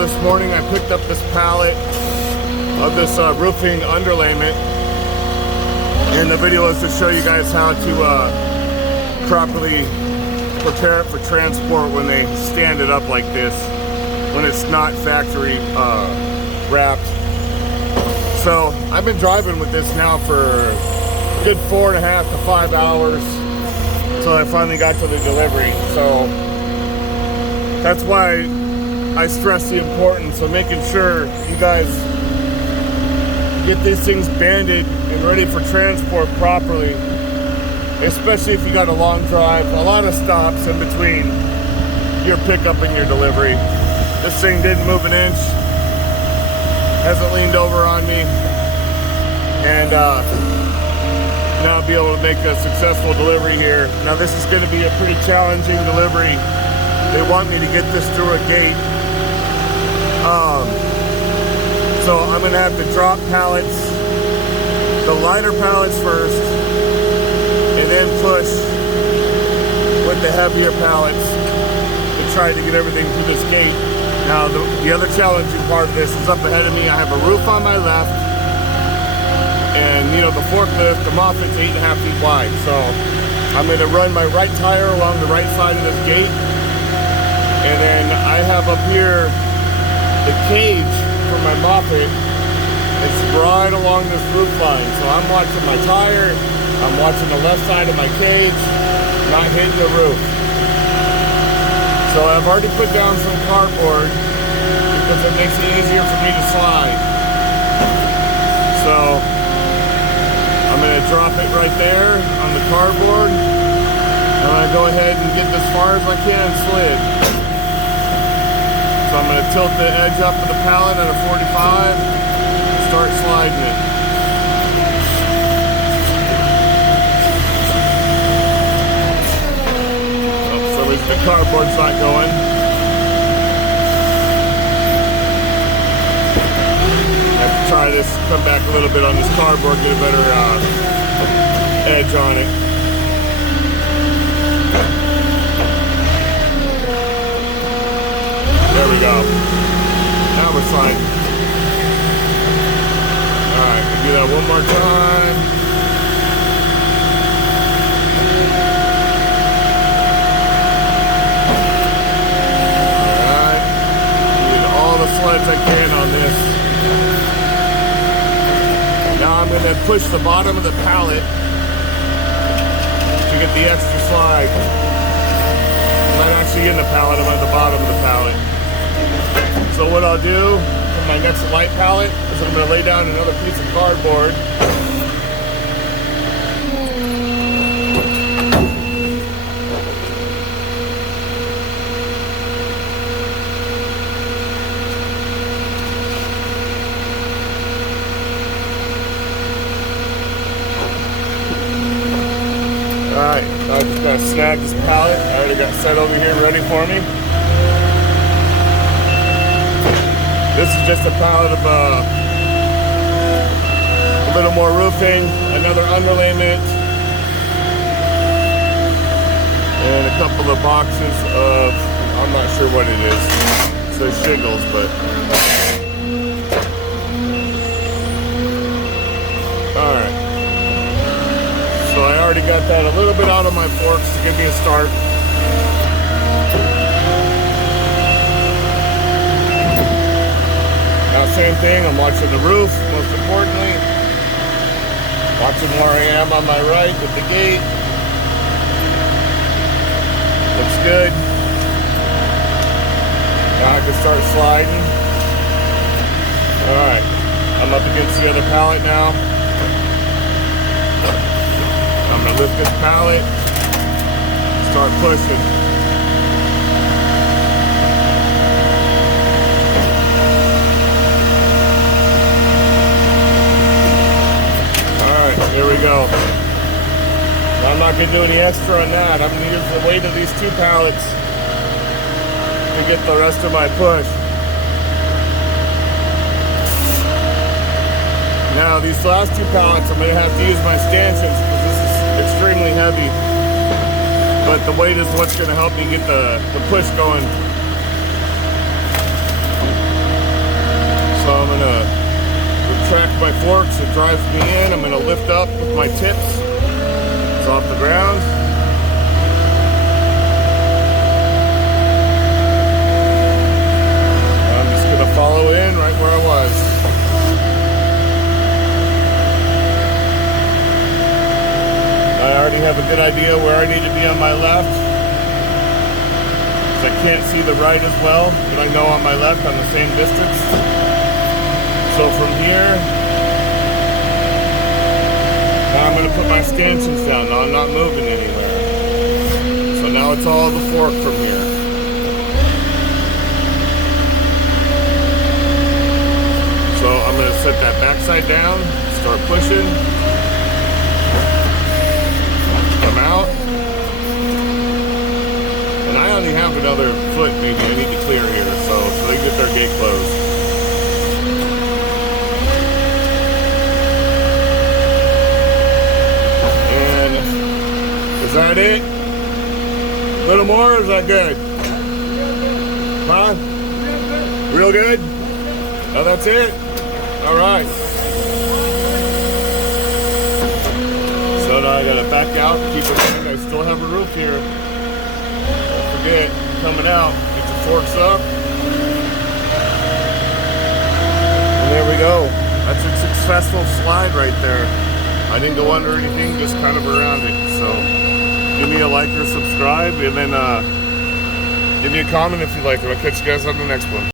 this morning I picked up this pallet of this roofing underlayment, and the video is to show you guys how to properly prepare it for transport when they stand it up like this, when it's not factory wrapped. So I've been driving with this now for a good 4.5 to 5 hours until I finally got to the delivery. So that's why I stress the importance of making sure you guys get these things banded and ready for transport properly, especially if you got a long drive, a lot of stops in between your pickup and your delivery. This thing didn't move an inch, hasn't leaned over on me, and now I'll be able to make a successful delivery here. Now this is going to be a pretty challenging delivery. They want me to get this through a gate. So I'm going to have to drop pallets, the lighter pallets first, and then push with the heavier pallets to try to get everything through this gate. Now the other challenging part of this is up ahead of me. I have a roof on my left, and you know, the forklift, the Moffet's 8.5 feet wide. So I'm going to run my right tire along the right side of this gate, and then I have up here the cage for my Moffet. It's right along this roof line. So I'm watching my tire, I'm watching the left side of my cage, not hitting the roof. So I've already put down some cardboard because it makes it easier for me to slide. So I'm going to drop it right there on the cardboard. I'm going to go ahead and get as far as I can slid. So I'm going to tilt the edge up of the pallet at a 45 and start sliding it. Oh, so at least the cardboard's not going. I have to try this, come back a little bit on this cardboard, get a better edge on it. There we go. Now we're sliding. Alright, we'll do that one more time. Alright. Need all the sleds I can on this. Now I'm going to push the bottom of the pallet to get the extra slide. I'm not actually in the pallet, I'm at the bottom of the pallet. So what I'll do for my next light pallet is I'm going to lay down another piece of cardboard. Alright, I just got to snag this pallet. I already got set over here ready for me. This is just a pallet of a little more roofing, another underlayment, and a couple of boxes of, I'm not sure what it is. It says shingles, but alright. So I already got that a little bit out of my forks to give me a start. Now same thing, I'm watching the roof, most importantly. Watching where I am on my right with the gate. Looks good. Now I can start sliding. Alright, I'm up against the other pallet now. I'm going to lift this pallet, start pushing. Alright, here we go. Now I'm not going to do any extra on that. I'm going to use the weight of these 2 pallets to get the rest of my push. Now these last 2 pallets I'm going to have to use my stanchions because this is extremely heavy, but the weight is what's going to help me get the push going. I'm gonna retract my forks. It drives me in. I'm gonna lift up with my tips. It's off the ground. I'm just gonna follow in right where I was. I already have a good idea where I need to be on my left. I can't see the right as well, but I know on my left I'm the same distance. So from here, now I'm going to put my stanchions down. Now I'm not moving anywhere. So now it's all the fork from here. So I'm going to set that backside down, start pushing, come out. I only have another foot maybe I need to clear here, so they get their gate closed. And is that it? A little more, or is that good? Huh? Real good? Oh, that's it? All right. So now I gotta back out, keep it in. I still have a roof here. Good, coming out, get the forks up, and there we go. That's a successful slide right there. I didn't go under anything, just kind of around it. So give me a like or subscribe, and then give me a comment if you like it. I'll catch you guys on the next one.